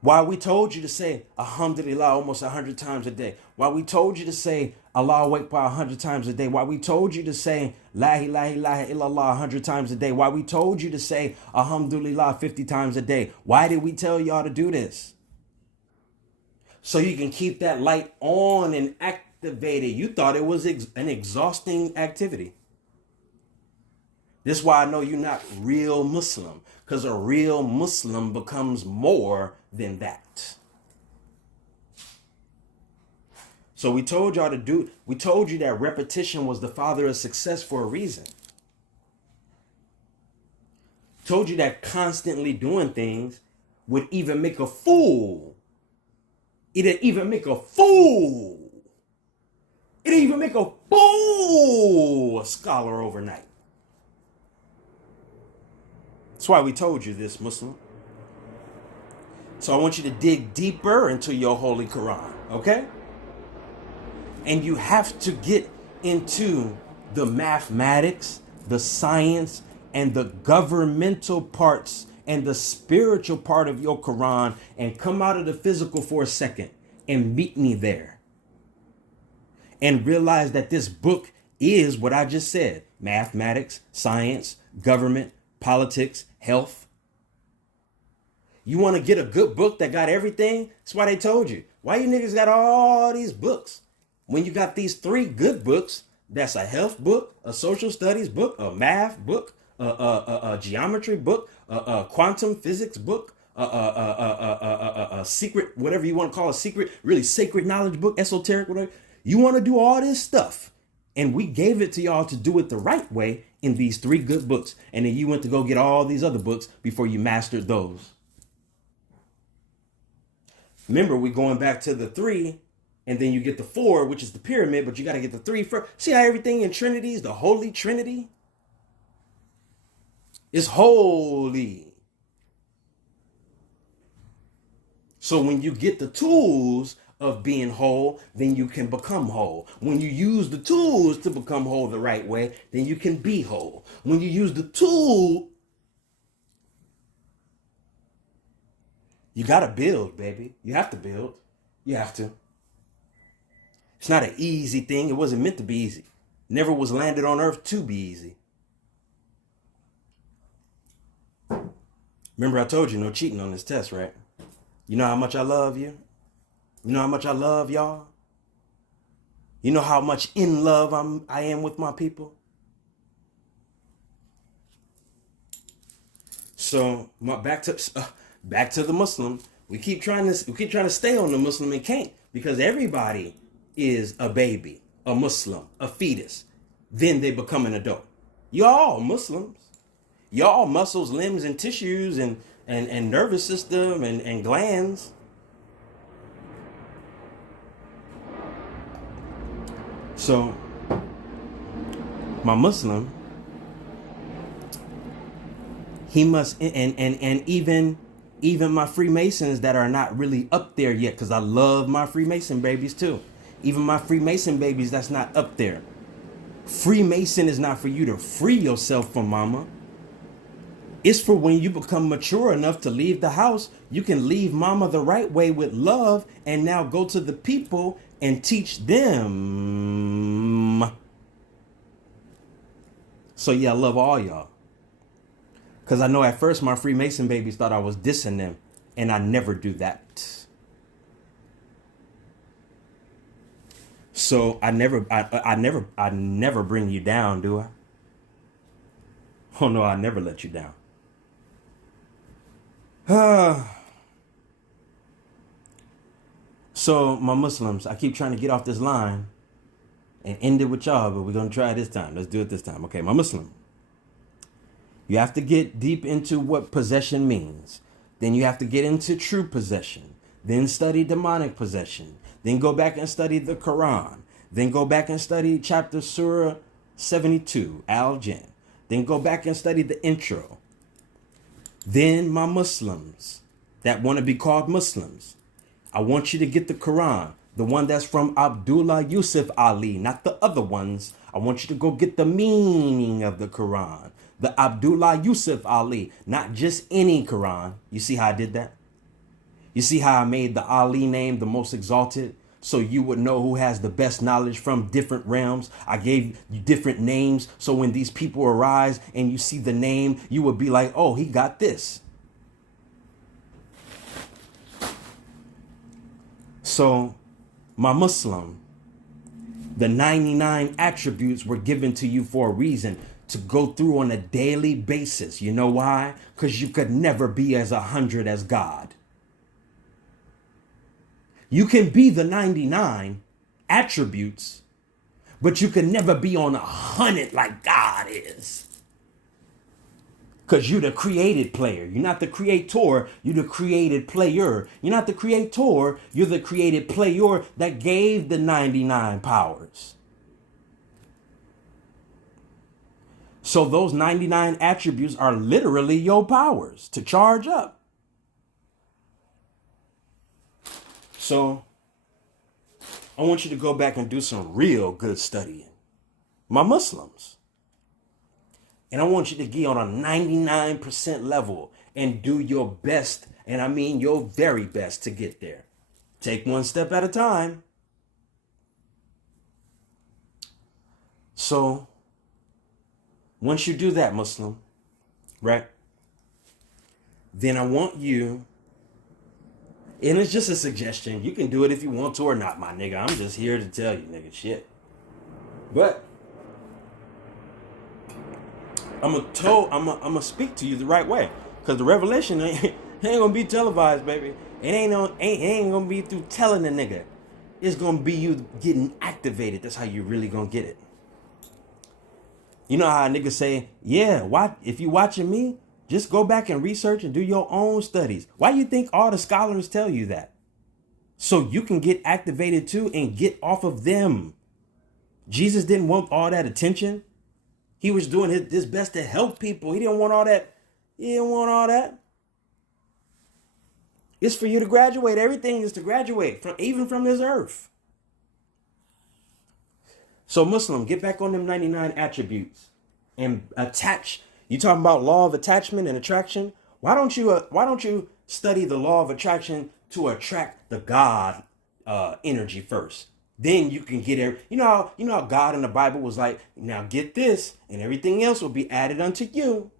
Why we told you to say Alhamdulillah almost 100 times a day. Why we told you to say Allahu Akbar 100 times a day. Why we told you to say La ilaha illallah 100 times a day. Why we told you to say Alhamdulillah 50 times a day. Why did we tell y'all to do this? So you can keep that light on and activated. You thought it was an exhausting activity. This is why I know you're not real Muslim, because a real Muslim becomes more than that. So we told y'all we told you that repetition was the father of success for a reason. Told you that constantly doing things would even make a fool. It'd even make a fool. It'd even make a fool a scholar overnight. That's why we told you this, Muslim. So I want you to dig deeper into your Holy Quran, okay? And you have to get into the mathematics, the science, and the governmental parts and the spiritual part of your Quran and come out of the physical for a second and meet me there. And realize that this book is what I just said: mathematics, science, government, politics, health. You want to get a good book that got everything? That's why they told you. Why you niggas got all these books? When you got these 3 good books, that's a health book, a social studies book, a math book, a geometry book, a quantum physics book, a secret, whatever you want to call a secret, really sacred knowledge book, esoteric, whatever. You want to do all this stuff. And we gave it to y'all to do it the right way in these 3 good books. And then you went to go get all these other books before you mastered those. Remember, we're going back to the 3, and then you get the 4, which is the pyramid, but you got to get the 3 first. See how everything in Trinity is the Holy Trinity? It's holy. So when you get the tools of being whole, then you can become whole. When you use the tools to become whole the right way, then you can be whole. When you use the tool, you got to build, baby. You have to build. You have to. It's not an easy thing. It wasn't meant to be easy. Never was landed on earth to be easy. Remember I told you no cheating on this test, right? You know how much I love you? You know how much I love y'all? You know how much in love I am with my people? So back to the Muslim. We keep trying to stay on the Muslim and can't, because everybody is a baby, a Muslim, a fetus. Then they become an adult. Y'all Muslims. Y'all muscles, limbs, and tissues and nervous system and glands. So my Muslim, he must, and even my Freemasons that are not really up there yet, because I love my Freemason babies too. Even my Freemason babies that's not up there. Freemason is not for you to free yourself from mama. It's for when you become mature enough to leave the house, you can leave mama the right way with love and now go to the people and teach them. So yeah, I love all y'all. Because I know at first my Freemason babies thought I was dissing them, and I never do that. So I never bring you down, do I? Oh no, I never let you down. So my Muslims, I keep trying to get off this line and end it with y'all, but we're going to try this time. Let's do it this time. Okay, my Muslim. You have to get deep into what possession means. Then you have to get into true possession. Then study demonic possession. Then go back and study the Quran. Then go back and study chapter Surah 72, Al-Jinn. Then go back and study the intro. Then my Muslims that want to be called Muslims, I want you to get the Quran, the one that's from Abdullah Yusuf Ali, not the other ones. I want you to go get the meaning of the Quran, the Abdullah Yusuf Ali, not just any Quran. You see how I did that? You see how I made the Ali name the most exalted? So you would know who has the best knowledge from different realms. I gave you different names. So when these people arise and you see the name, you would be like, oh, he got this. So my Muslim, the 99 attributes were given to you for a reason, to go through on a daily basis. You know why? Because you could never be as 100 as God. You can be the 99 attributes, but you can never be on 100 like God is. Because you're the created player. You're not the creator. You're the created player. You're not the creator. You're the created player that gave the 99 powers. So those 99 attributes are literally your powers to charge up. So I want you to go back and do some real good studying. My Muslims. And I want you to get on a 99% level and do your best, and I mean your very best, to get there. Take one step at a time. So once you do that, Muslim, right? Then I want you, and it's just a suggestion. You can do it if you want to or not, my nigga. I'm just here to tell you, nigga, shit. But I'm gonna speak to you the right way, cause the revelation ain't gonna be televised, baby. It ain't gonna be through telling the nigga. It's gonna be you getting activated. That's how you really gonna get it. You know how niggas say, yeah, if you watching me, just go back and research and do your own studies. Why do you think all the scholars tell you that? So you can get activated too and get off of them. Jesus didn't want all that attention. He was doing his best to help people. He didn't want all that. He didn't want all that. It's for you to graduate. Everything is to graduate, from even from this earth. So Muslim, get back on them 99 attributes and attach. You talking about law of attachment and attraction? Why don't you study the law of attraction to attract the God energy first? Then you can get every. You know how God in the Bible was like, now get this, and everything else will be added unto you.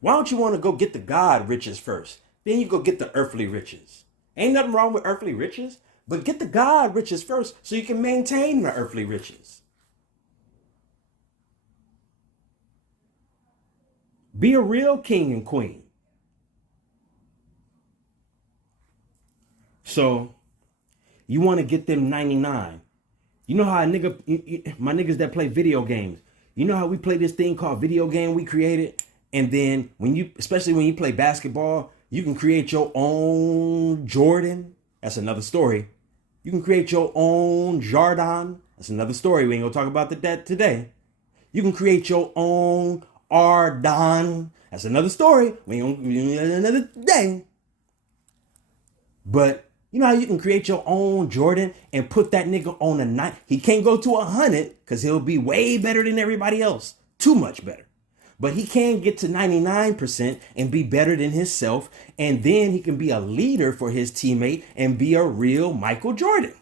Why don't you want to go get the God riches first? Then you go get the earthly riches. Ain't nothing wrong with earthly riches, but get the God riches first so you can maintain the earthly riches. Be a real king and queen. So you want to get them 99. You know how my niggas that play video games, you know how we play this thing called video game we created? And then especially when you play basketball, you can create your own Jordan. That's another story. You can create your own Jordan. That's another story. We ain't gonna talk about that today. You can create your own Ardon. That's another story. We ain't gonna another day. But you know how you can create your own Jordan and put that nigga on a 9? He can't go to 100 because he'll be way better than everybody else. Too much better. But he can get to 99% and be better than himself. And then he can be a leader for his teammate and be a real Michael Jordan.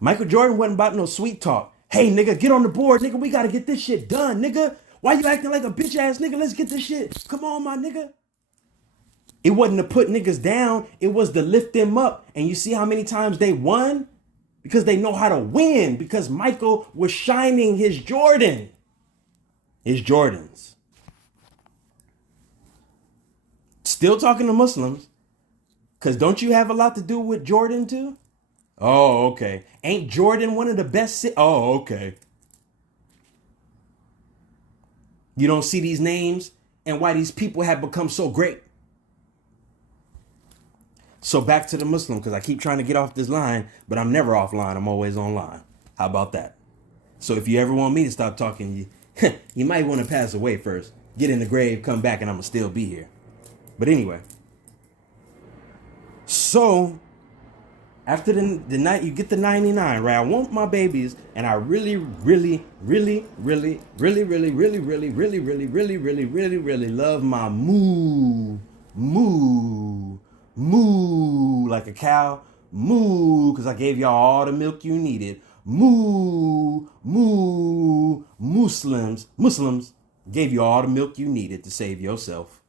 Michael Jordan wasn't about no sweet talk. Hey, nigga, get on the board. Nigga, we got to get this shit done, nigga. Why you acting like a bitch ass nigga? Let's get this shit. Come on, my nigga. It wasn't to put niggas down. It was to lift them up. And you see how many times they won? Because they know how to win. Because Michael was shining his Jordan. His Jordans. Still talking to Muslims. Because don't you have a lot to do with Jordan too? Oh, okay. Ain't Jordan one of the best? Oh, okay. You don't see these names and why these people have become so great. So back to the Muslim, because I keep trying to get off this line, but I'm never offline. I'm always online. How about that? So if you ever want me to stop talking, you might want to pass away first. Get in the grave, come back, and I'm going to still be here. But anyway. So after the night, you get the 99, right? I want my babies, and I really, really, really, really, really, really, really, really, really, really, really, really, really, really love my moo, like a cow. Moo, because I gave y'all all the milk you needed. Muslims gave you all the milk you needed to save yourself.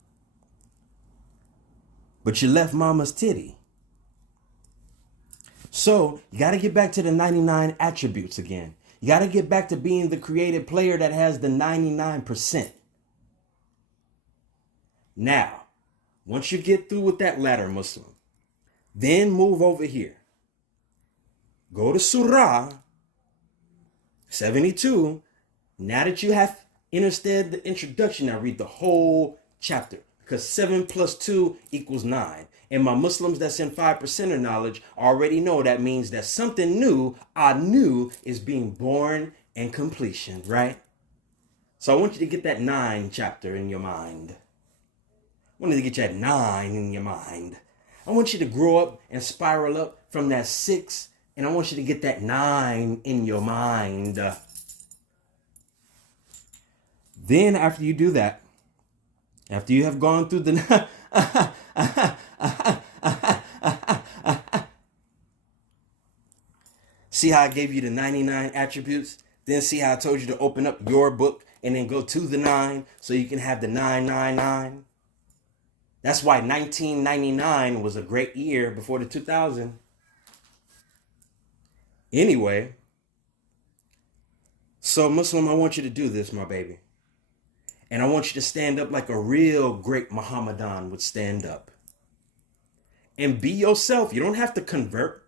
But you left mama's titty. So you got to get back to the 99 attributes again. You got to get back to being the creative player that has the 99%. Now, once you get through with that ladder, Muslim, then move over here. Go to Surah 72. Now that you have understood the introduction, now read the whole chapter. Because 7 plus 2 equals 9. And my Muslims that's in 5% of knowledge already know that means that something new, is being born and completion, right? So I want you to get that 9 chapter in your mind. I want you to get that 9 in your mind. I want you to grow up and spiral up from that 6. And I want you to get that 9 in your mind. Then after you do that, after you have gone through the... See how I gave you the 99 attributes? Then see how I told you to open up your book and then go to the 9 so you can have the 999? That's why 1999 was a great year before the 2000. Anyway, so Muslim, I want you to do this, my baby. And I want you to stand up like a real great Muhammadan would stand up. And be yourself. You don't have to convert.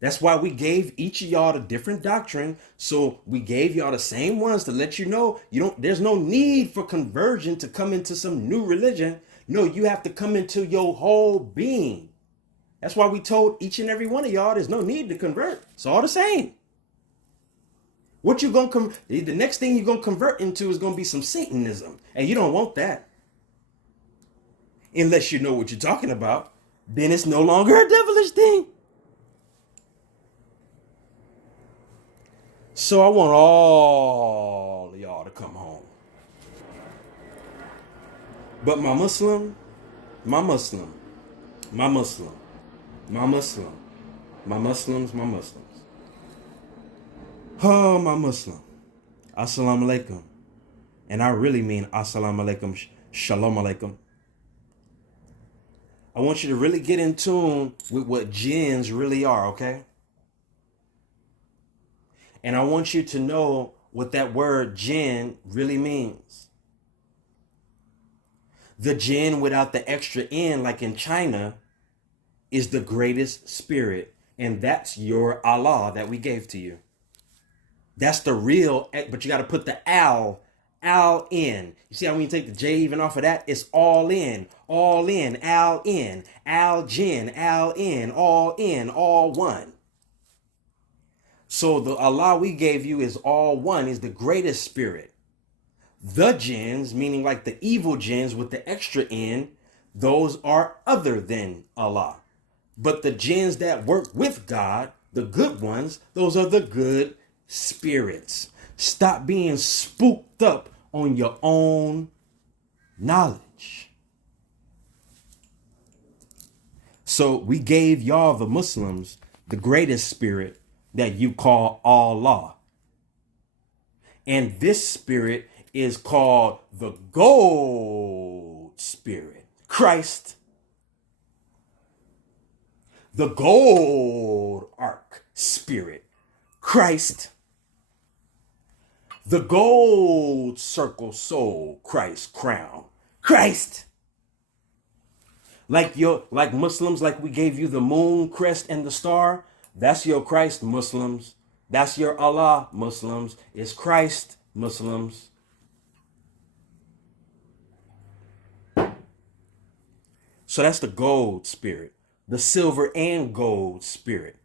That's why we gave each of y'all a different doctrine. So we gave y'all the same ones to let you know there's no need for conversion to come into some new religion. No, you have to come into your whole being. That's why we told each and every one of y'all there's no need to convert. It's all the same. What you gonna the next thing you're gonna convert into is gonna be some Satanism, and you don't want that. Unless you know what you're talking about, then it's no longer a devilish thing. So I want all of y'all to come home. But my Muslim, my Muslim, my Muslim, my Muslim, my Muslims, my Muslims. Oh, my Muslim. Assalamu alaikum. And I really mean assalamu alaikum, shalom alaikum. I want you to really get in tune with what jinns really are, okay? And I want you to know what that word jinn really means. The jinn without the extra N, like in China, is the greatest spirit. And that's your Allah that we gave to you. That's the real, but you got to put the al in. You see how when you take the J even off of that, it's all in, al jinn, al in, all one. So the Allah we gave you is all one, is the greatest spirit. The jinns, meaning like the evil jinns with the extra N, those are other than Allah. But the jinns that work with God, the good ones, those are the good spirits. Stop being spooked up on your own knowledge. So we gave y'all, the Muslims, the greatest spirit that you call Allah. And this spirit is called the gold spirit, Christ. The gold ark spirit, Christ. The gold circle soul, Christ crown, Christ. Like Muslims, like we gave you the moon, crest, and the star. That's your Christ, Muslims. That's your Allah, Muslims. It's Christ, Muslims. So that's the gold spirit, the silver and gold spirit.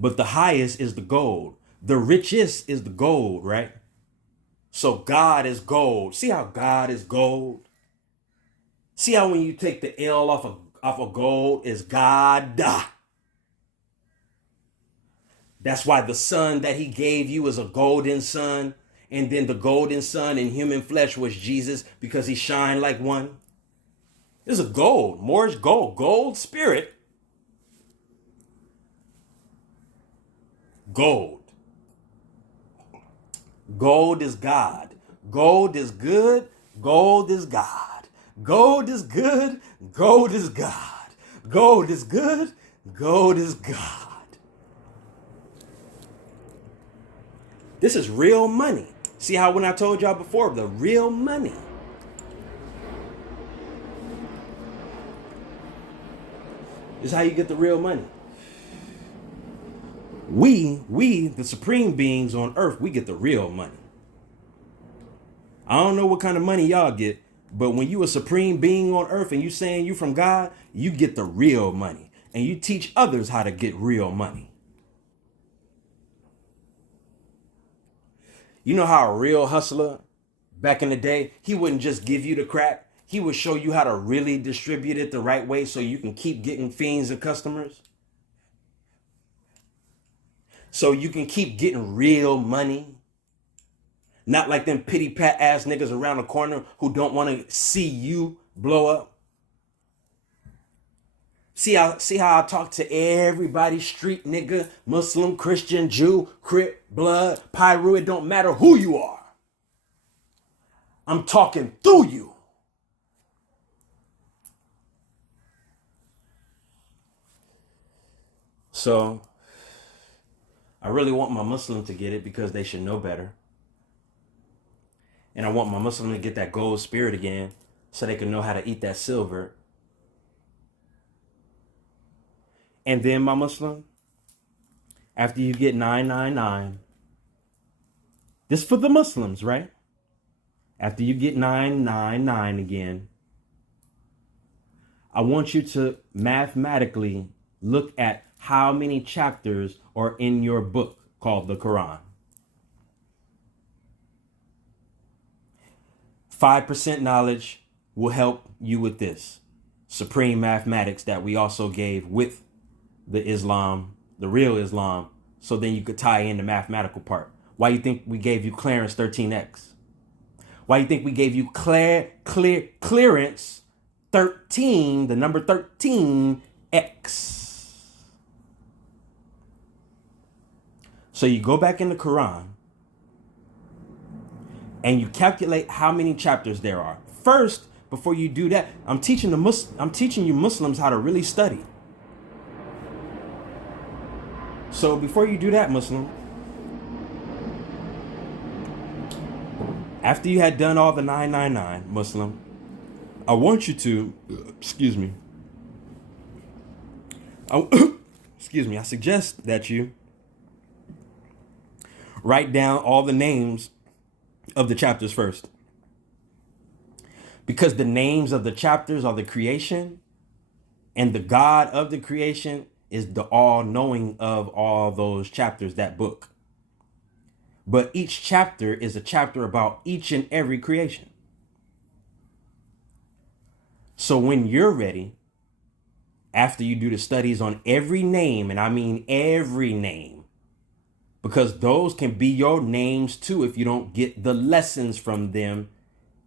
But the highest is the gold. The richest is the gold, right? So God is gold. See how God is gold? See how when you take the L off of gold is God. That's why the sun that he gave you is a golden sun. And then the golden sun in human flesh was Jesus because he shined like one. This is a gold. More is gold. Gold spirit. Gold. Gold is God. Gold is good. Gold is God. Gold is good. Gold is God. Gold is good. Gold is God. This is real money. See how when I told y'all before, the real money. This is how you get the real money. We, the supreme beings on earth, we get the real money. I don't know what kind of money y'all get, but when you a supreme being on earth and you saying you from God, you get the real money. And you teach others how to get real money. You know how a real hustler, back in the day, he wouldn't just give you the crack. He would show you how to really distribute it the right way so you can keep getting fiends and customers. So you can keep getting real money. Not like them pity pat ass niggas around the corner who don't want to see you blow up. See how I talk to everybody, street nigga, Muslim, Christian, Jew, Crip, blood, Pyru, it don't matter who you are. I'm talking through you. So I really want my Muslim to get it because they should know better. And I want my Muslim to get that gold spirit again so they can know how to eat that silver. And then my Muslim, after you get 999, this for the Muslims, right? After you get 999 again, I want you to mathematically look at how many chapters are in your book called the Quran. 5% knowledge will help you with this. Supreme mathematics that we also gave with the Islam, the real Islam, so then you could tie in the mathematical part. Why you think we gave you clearance 13x? Why you think we gave you clearance 13, the number 13x? So you go back in the Quran and you calculate how many chapters there are. First, before you do that, I'm teaching you Muslims how to really study. So before you do that, Muslim, after you had done all the 999, Muslim, I want you to, I suggest that you write down all the names of the chapters first. Because the names of the chapters are the creation, and the God of the creation is the all-knowing of all those chapters, that book. But each chapter is a chapter about each and every creation. So when you're ready, after you do the studies on every name, and I mean every name, because those can be your names too if you don't get the lessons from them,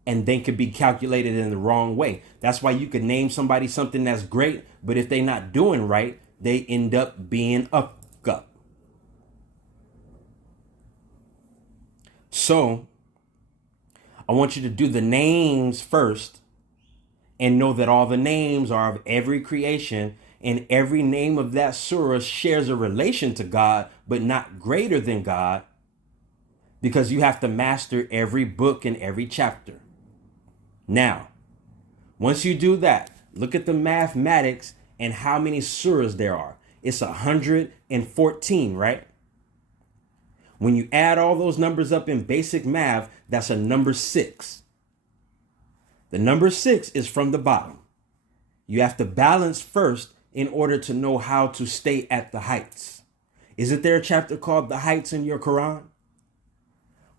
and they can be calculated in the wrong way. That's why you could name somebody something that's great, but if they're not doing right, they end up being a fuck. So I want you to do the names first and know that all the names are of every creation, and every name of that surah shares a relation to God, but not greater than God, because you have to master every book and every chapter. Now, once you do that, look at the mathematics and how many surahs there are. It's 114, right? When you add all those numbers up in basic math, that's a number 6. The number 6 is from the bottom. You have to balance first in order to know how to stay at the heights. Isn't there a chapter called The Heights in your Quran?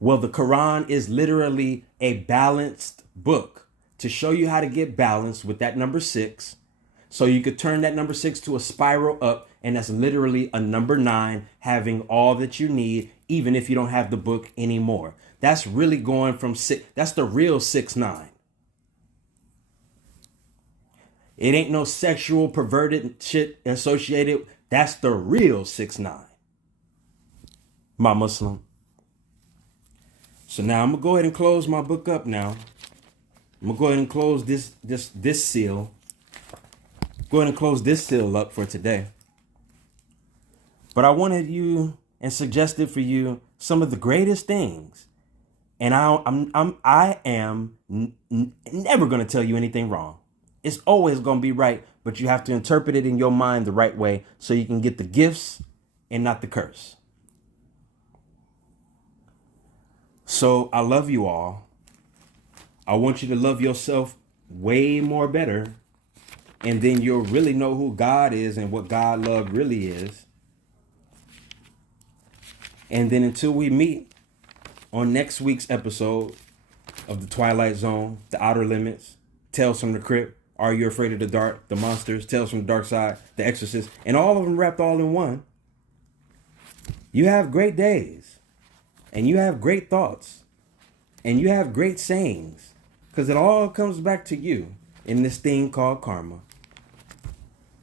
Well, the Quran is literally a balanced book to show you how to get balanced with that number 6. So you could turn that number 6 to a spiral up, and that's literally a number 9, having all that you need, even if you don't have the book anymore. That's really going from 6. That's the real 6-9. It ain't no sexual perverted shit associated. That's the real 6-9. My Muslim. So now I'm gonna go ahead and close my book up now. I'm gonna go ahead and close this seal. Go ahead and close this seal up for today. But I wanted you and suggested for you some of the greatest things. And I am never going to tell you anything wrong. It's always going to be right, but you have to interpret it in your mind the right way so you can get the gifts and not the curse. So I love you all. I want you to love yourself way more better. And then you'll really know who God is and what God love really is. And then until we meet on next week's episode of The Twilight Zone, The Outer Limits, Tales from the Crypt, Are You Afraid of the Dark, The Monsters, Tales from the Dark Side, The Exorcist, and all of them wrapped all in one. You have great days, and you have great thoughts, and you have great sayings, because it all comes back to you in this thing called karma.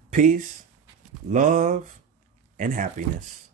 Peace, love, and happiness.